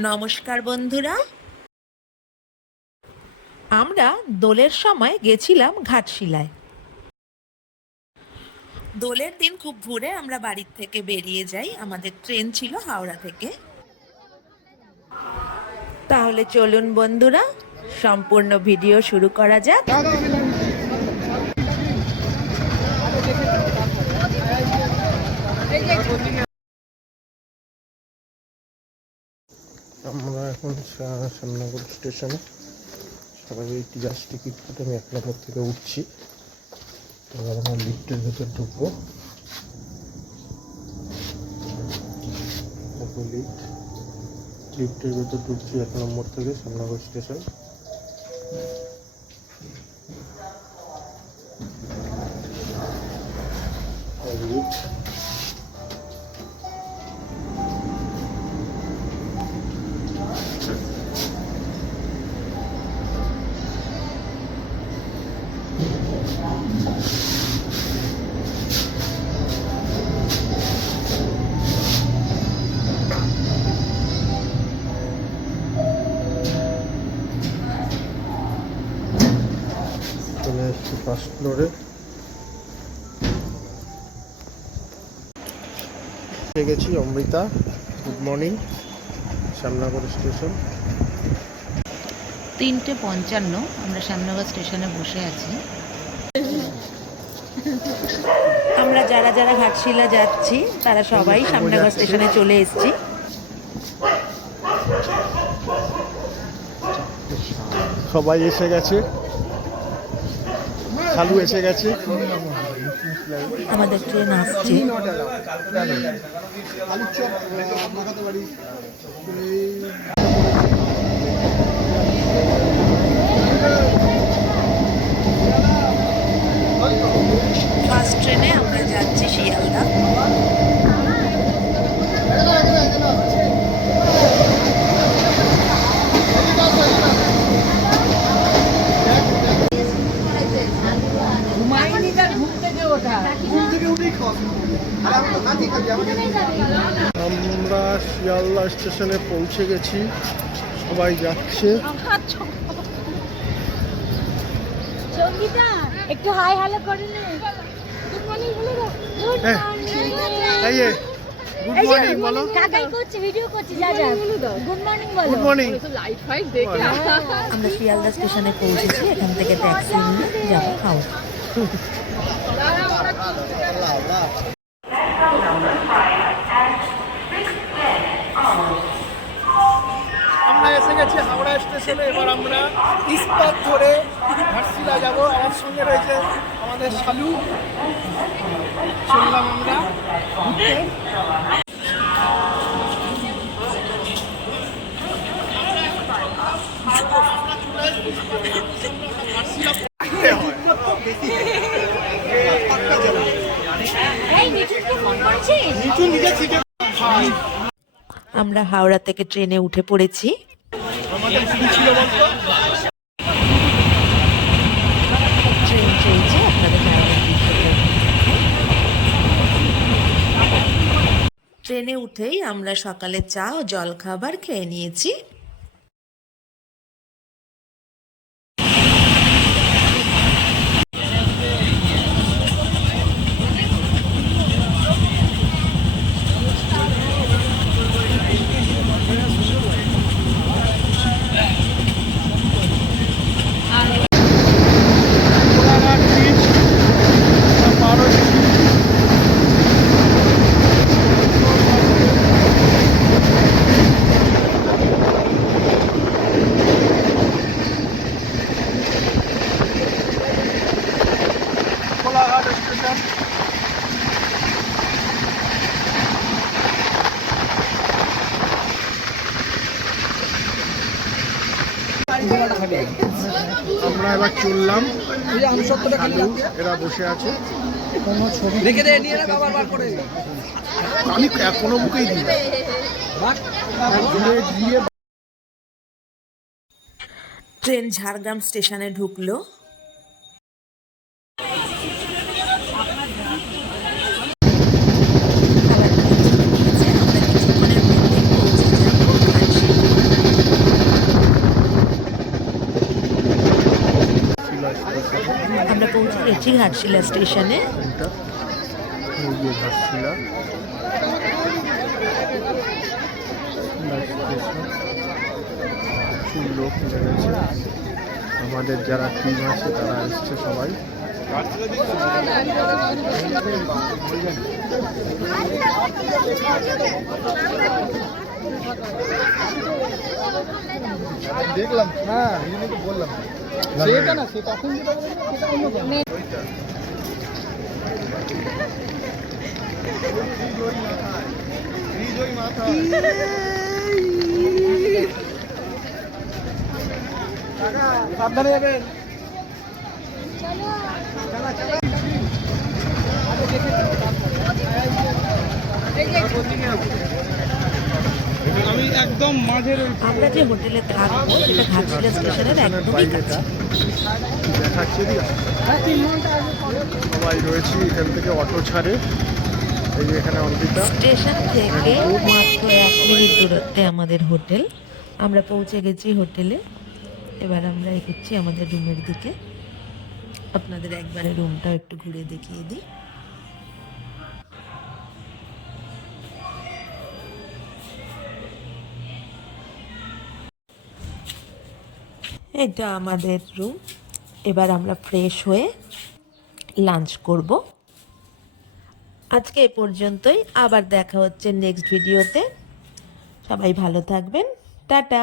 নমস্কার বন্ধুরা। আমরা দোলের সময় গেছিলাম ঘাটশিলায়। দোলের দিন খুব ভোরে আমরা বাড়ির থেকে বেরিয়ে যাই। আমাদের ট্রেন ছিল হাওড়া থেকে। তাহলে চলুন বন্ধুরা সম্পূর্ণ ভিডিও শুরু করা যাক। আমরা এখন শ্যামনগর স্টেশনে সবাই একটি জাস্ট টিকিট কেটে আমি এক নম্বর থেকে উঠছি। এবার আমরা লিফ্টের ভেতর ঢুকবো। লিফট লিফটের ভেতর ঢুকছি এক নম্বর থেকে শ্যামনগর স্টেশন লিফট চলে ফার্স্ট ফ্লোরে গেছি Amrita. Good morning Shyamnagar station. তিনটে পঞ্চান্ন, আমরা শ্যামনগর স্টেশনে বসে আছি। আমরা যারা যারা ঘাটশিলা যাচ্ছি তারা সবাই সামনাগর স্টেশনে চলে এসেছি। সবাই এসে গেছে। শালু এসে গেছে। আমাদের ট্রেন আসছে ট্রেনে আমরা যাচ্ছি শিয়ালদা আমরা শিয়ালদা স্টেশনে পৌঁছে গেছি। সবাই যাচ্ছে। একটু হাই হ্যালো করে এই যে গুড মর্নিং বলো। কাকাই করছে ভিডিও করছে যা যা। গুড মর্নিং বলো। গুড মর্নিং আমরা শিয়ালদা স্টেশনে পৌঁছেছি এখান থেকে ট্যাক্সি নিয়ে যাব। হাওড়া গেছি হাওড়া স্টেশনে, এবার আমরা ইস্পাত ধরে ঘাটশিলা যাব। আমার সঙ্গে রয়েছে আমাদের শালু। চললাম আমরা আমরা হাওড়া থেকে ট্রেনে উঠে পড়েছি। ট্রেনে উঠেই আমরা সকালে চা ও জলখাবার খেয়ে নিয়েছি। আমরা এবার চললাম। খালু এরা বসে আছে। আমি কোনো বুকেই দিই ট্রেন ঝাড়গ্রাম স্টেশনে ঢুকলো খাবার নিয়েছে আমরা কিছুক্ষণের মধ্যেই পৌঁছে যাব ঘাটশিলা ঘাটশিলা স্টেশনে যে ঘাটশিলা প্রচুর লোক লেগেছে আমাদের যারা টিম আছে তারা এসছে সবাই দেখলাম হ্যাঁ এই জন্যই তো বললাম সেটা না সে তখন যেটা বললো সেটা অন্য কথা। সাবধানে যাবেন আমি একদম মাঝের আমরা যে হোটেলে থাকব সেটা ঘাটশিলা স্টেশনের একদমই কাছে। দেখাচ্ছি সবাই রয়েছি এখান থেকে অটো ছাড়ে। এই যে এখানে অঙ্কিতা। স্টেশন থেকে মাত্র এক মিনিট দূরত্বে আমাদের হোটেল। আমরা পৌঁছে গেছি হোটেলে। এবার আমরা এগোচ্ছি আমাদের রুমের দিকে। আপনাদের একবারে রুমটাও একটু ঘুরে দেখিয়ে দিই। এটা আমাদের রুম এবার আমরা ফ্রেশ হয়ে লাঞ্চ করব। আজকে এ পর্যন্তই। আবার দেখা হচ্ছে নেক্সট ভিডিওতে সবাই ভালো থাকবেন। টাটা।